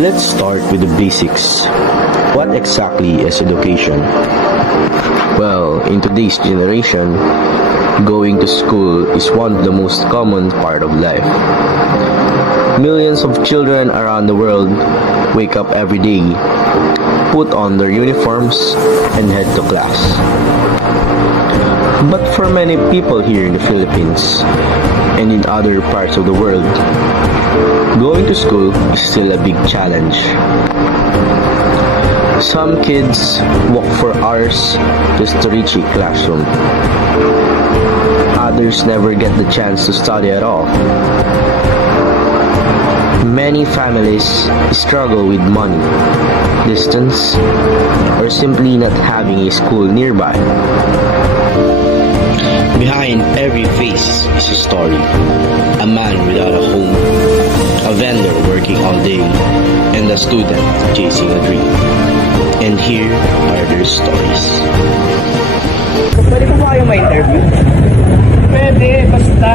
Let's start with the basics. What exactly is education? Well, in today's generation, going to school is one of the most common part of life. Millions of children around the world wake up every day, put on their uniforms, and head to class. But for many people here in the Philippines and in other parts of the world, going to school is still a big challenge. Some kids walk for hours just to reach a classroom. Others never get the chance to study at all. Many families struggle with money, distance, or simply not having a school nearby. Behind every face is a story. A man without a home, a vendor working all day, and a student chasing a dream. And here are their stories. Pwede po ba kayong ma-interview? Pwede, basta.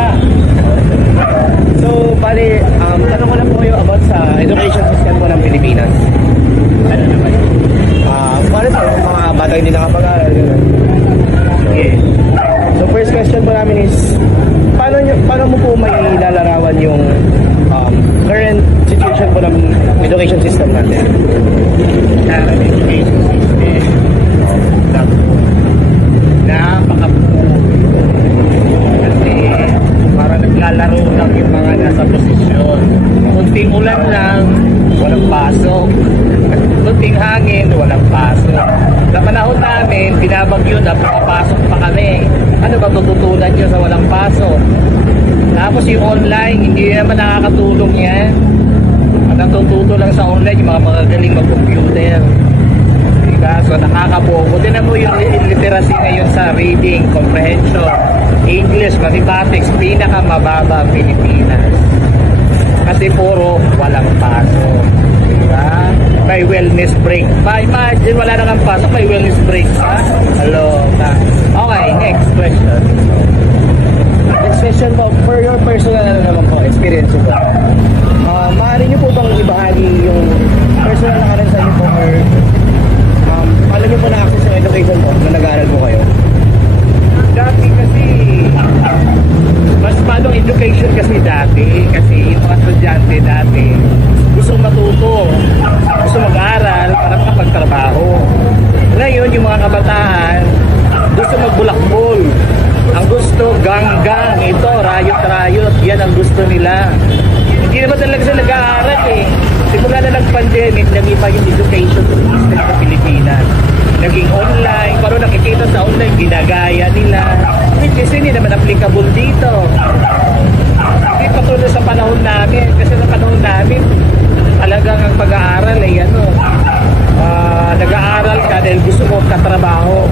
So, bali, tanong ko lang po kayo about sa education system po ng Pilipinas. Ano naman? Para sa mga bata hindi nakapag-aral. Okay. So, first question po namin is, paano mo po may lalarawan yung current situation po ng education system natin? Current education system, napakapuno. Kasi parang naglalaro lang yung mga nasa posisyon. Kunting ulan lang, walang pasok. Kunting hangin, walang pasok. Sa panahon namin, binabagyo na papasok pa kami. Ano ba tututunan nyo sa walang pasok? Tapos yung online, hindi naman nakakatulong yan. Ang natututo lang sa online, yung mga magagaling mag-computer. Diba? So nakakabobo. Tinan mo yung literacy ngayon sa reading, comprehension, English, mathematics, pinakamababa Pilipinas. Kasi puro walang pasok. Diba? May wellness break. Imagine, wala na kang pasok, may wellness break. Hello. Okay, next question. Next question po, for your personal naman po, experience po. Maaari nyo po bang ibahagi yung personal na karanasan nyo po or alam nyo po na access yung education po na nag-aaral po kayo? Dati kasi, mas malong education kasi dati, kasi yung mga estudyante dati, gusto matuto, gusto mag-aaral para makapagtrabaho. Ngayon, yung mga kabataan, gusto magbulakbol. Ang gusto, gang-gang, ito, rayot-rayot, yan ang gusto nila. Hindi naman talaga sila nag-aaral eh. Simula na nag-pandemic, nag-iba yung education system sa Pilipinas. Naging online, parang nakikita sa online, ginagaya nila. Which is hindi naman applicable dito. Hindi patuloy sa panahon namin, kasi sa panahon namin, talagang ang pag-aaral ay nag-aaral ka dahil gusto mo katrabaho.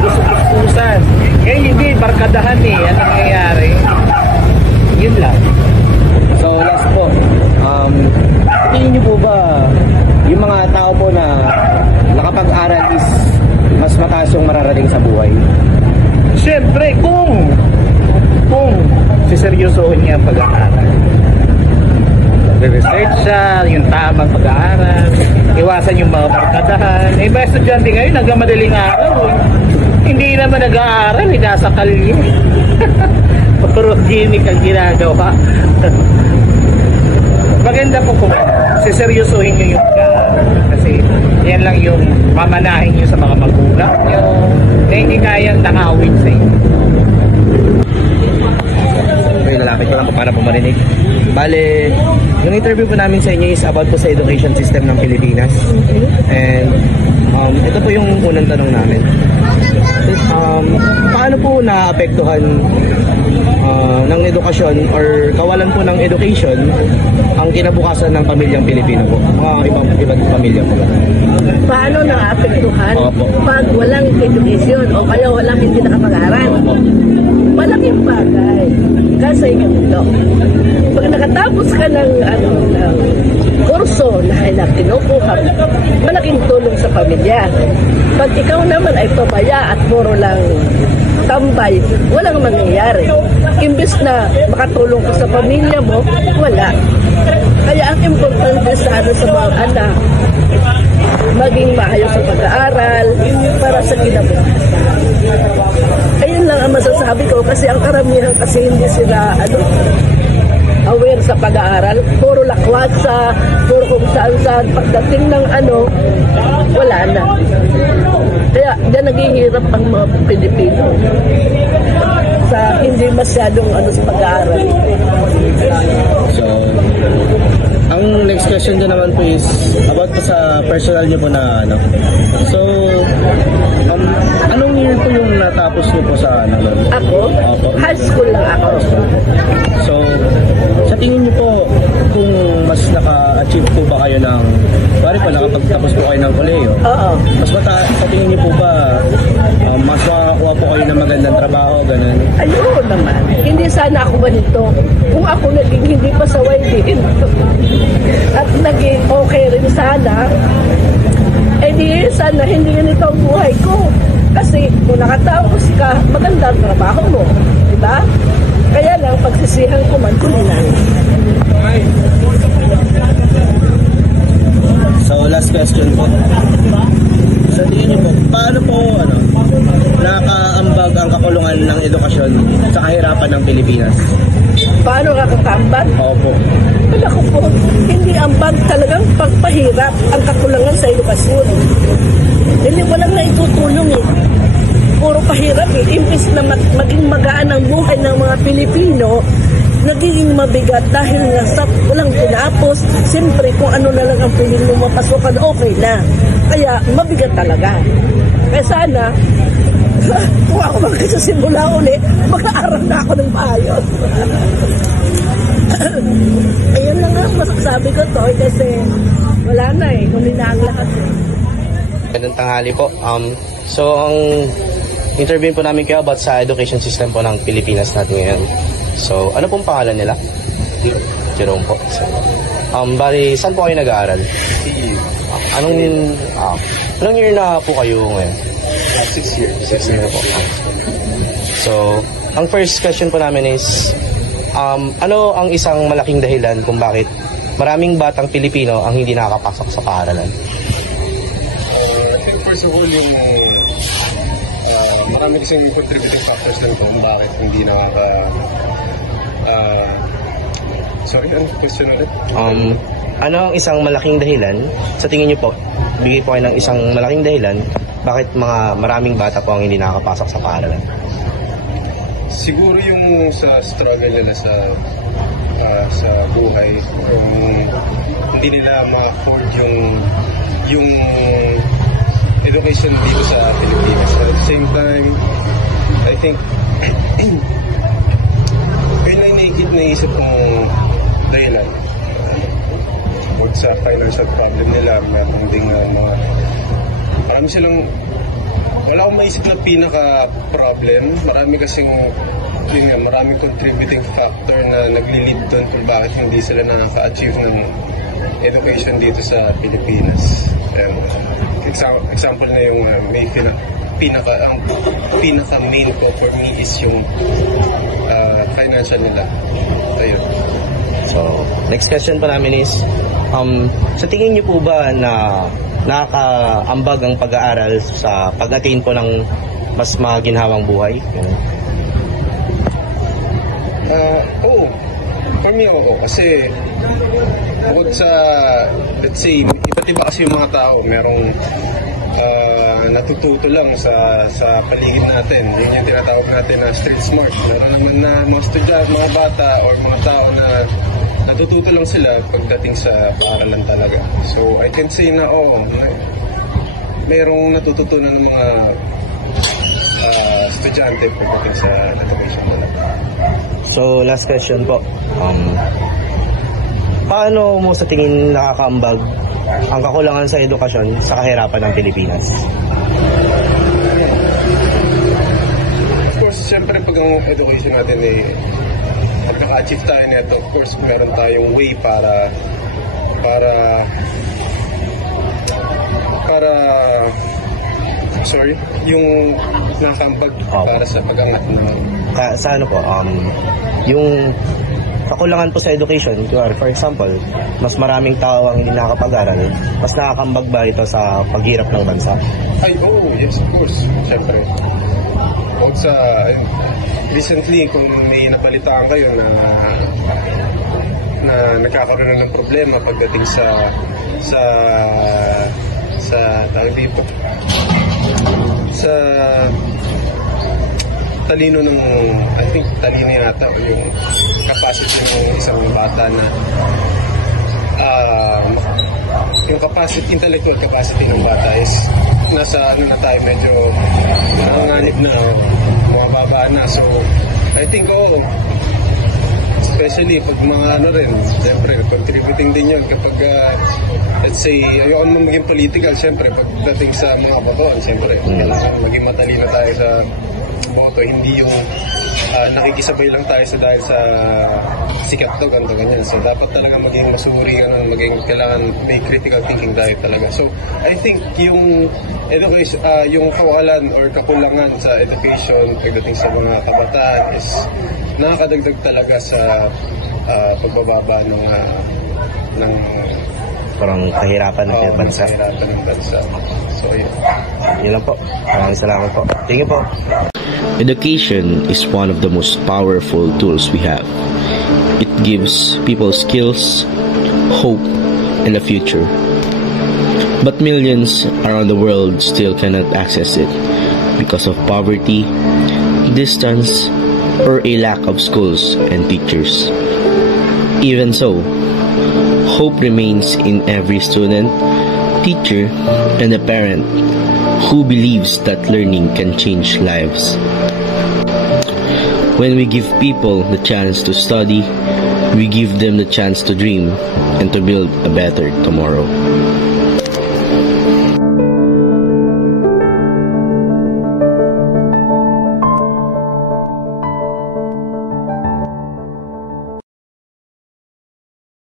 Gusto kuskusan. Ngayon hindi, barkadahan eh. Ano nangyayari? Yun lang. So last po, tingin nyo po ba yung mga tao po na nakapag-aral is mas mataas yung mararating sa buhay? Siyempre, kung siseryosohin niya ang pag-aaral. Research siya, yung tamang pag-aaral, iwasan yung mga barkadahan. Eh, ba estudyante ngayon, hanggang madaling araw, hindi naman nag-aaral, nasa kalye. Puro gimmick ang ginagawa. Maganda po kung siseryosohin nyo yung pag-aaral. Kasi yan lang yung mamanahin nyo sa mga magulang nyo na hindi kayang nakawin sa inyo. Lalapit ko lang po para po marinig. Bale, yung interview po namin sa inyo is about po sa education system ng Pilipinas. And ito po yung unang tanong namin. Paano po po naapektuhan ng edukasyon or kawalan po ng education ang kinabukasan ng pamilyang Pilipino po? Mga ibang pamilya po. Paano naapektuhan Opo. pag walang education o kaya walang hindi nakapag-aral? Malaking bagay. Kasi ganito, pag nakatapos ka ng kurso na kinukuha, malaking tulong sa pamilya. Pag ikaw naman ay pabaya at puro lang tambay, walang mangyayari. Imbes na makatulong ka sa pamilya mo, wala. Kaya ang importante sa mga anak, maging maayos sa pag-aaral para sa kinabukasan. Ayun lang ang masasabi ko kasi ang karamihan kasi hindi sila aware sa pag-aaral. Puro lakwatsa, puro kung saan-saan. Pagdating ng wala na. Kaya dyan naghihirap ang mga Pilipino sa hindi masyadong sa pag-aaral. So, ang next question din naman po is about po sa personal niyo po na So, anong year po yung natapos niyo po sa Ako? Opo. High school lang ako. So, sa tingin niyo po kung mas naka-achieve po ba kayo ng bari po nakapagtapos po kayo ng kolehiyo? Oo. Sa tingin niyo po ba mas makakuha po kayo ng magandang trabaho, ganun? Ayun naman. Hindi sana ako ganito. Kung ako naging hindi pasaway din at naging okay rin sana, di sana hindi ganito ang buhay ko. Kasi kung nakatapos ka, maganda ang trabaho mo. Diba? Kaya lang, pagsisihan ko man, kulinan. So, last question po. Sa tingin niyo po, paano po nakakaambag ang kakulungan ng edukasyon sa kahirapan ng Pilipinas? Paano kakatambag? Opo. Ako po, hindi ambag talagang pagpahirap ang kakulangan sa edukasyon. Hindi walang naitutulong Puro pahirap Imbis na maging magaan ang buhay ng mga Pilipino, nagiging mabigat dahil nga walang tinapos. Siyempre, kung ano na lang ang piling mo mapasukan, okay na. Kaya, mabigat talaga. Kaya sana, kung ako magkasasimula ulit, mag-aaral na ako ng maayos. Ayun lang ang masasabi ko to kasi wala na humina ang lahat Magandang tanghali po. So, ang interview po namin kayo about sa education system po ng Pilipinas natin ngayon. So, ano pong pangalan nila? Jerome po. So, bali, saan po kayo nag-aaral? Anong year na po kayo ngayon? 6 years. 6 years po. So, ang first question po namin is, ano ang isang malaking dahilan kung bakit maraming batang Pilipino ang hindi nakakapasok sa paaralan? I think first of all, yung marami kasing contributing factors lang kung bakit hindi sorry, anong question ulit? Ano ang isang malaking dahilan, sa tingin niyo po, bigay po kayo ng isang malaking dahilan, bakit maraming bata po ang hindi nakakapasok sa paaralan? Siguro yung sa struggle nila sa buhay, hindi nila ma-afford yung education dito sa Pilipinas. At the same time, I think kaya naisip kong dahilan bukod sa financial problem nila, meron ding marami silang wala akong maisip na pinaka-problem. Maraming contributing factor na nagli-lead doon kung bakit hindi sila nakaka-achieve ng education dito sa Pilipinas. Example na yung pinaka-main ko for me is yung financial nila. Ayun. So, next question pa namin is, sa tingin niyo po ba na nakakaambag ang pag-aaral sa pag-attain po ng mas maginhawang buhay? Oo. For me, oo. Kasi bukod sa, let's say, iba't iba kasi yung mga tao. Merong natututo lang sa paligid natin. Yun yung tinatawag natin na street smart. Meron naman na mga estudyante, mga bata, or mga tao na natututo lang sila pagdating sa paaralan talaga. So, I can say na, merong natututunan ng mga estudyante estudyante pagdating sa education nila. So, last question po. Paano mo sa tingin nakakaambag ang kakulangan sa edukasyon sa kahirapan ng Pilipinas? Of course, siyempre pag ang education natin magkaka-achieve tayo nito, of course, meron tayong way para yung nakambag para sa pag-angat ng Sa ano po, yung kakulangan po sa education, for example, mas maraming tao ang hindi nakakapag-aral, mas nakakambag ba ito sa paghirap ng bansa? Yes, of course, siyempre. Sa recently, kung may napalitaan kayo na nagkakaroon ng problema pagdating sa tawag dito, sa talino ng, I think talino yata yung capacity ng isang bata na yung intellectual capacity ng bata is nasa na tayo, medyo nanganganib na, mababa na. So I think especially pag mga rin, siyempre contributing din yun kapag let's say, ayoko naman maging political, siyempre pagdating sa mga botohan, siyempre kailangan maging matalino tayo sa boto, hindi yung nakikisabay lang tayo dahil sa sikat to, ganito, ganyan. So dapat talaga maging masuri, kailangan may critical thinking tayo talaga. So I think yung education, yung kawalan or kakulangan sa education pagdating sa mga kabataan is nakakadagdag talaga sa pagbababa ng parang kahirapan ng bansa. So yun. Yun lang po. Maraming salamat po. Thank you po. Education is one of the most powerful tools we have. It gives people skills, hope, and a future. But millions around the world still cannot access it because of poverty, distance, or a lack of schools and teachers. Even so, hope remains in every student, teacher, and a parent who believes that learning can change lives. When we give people the chance to study, we give them the chance to dream and to build a better tomorrow.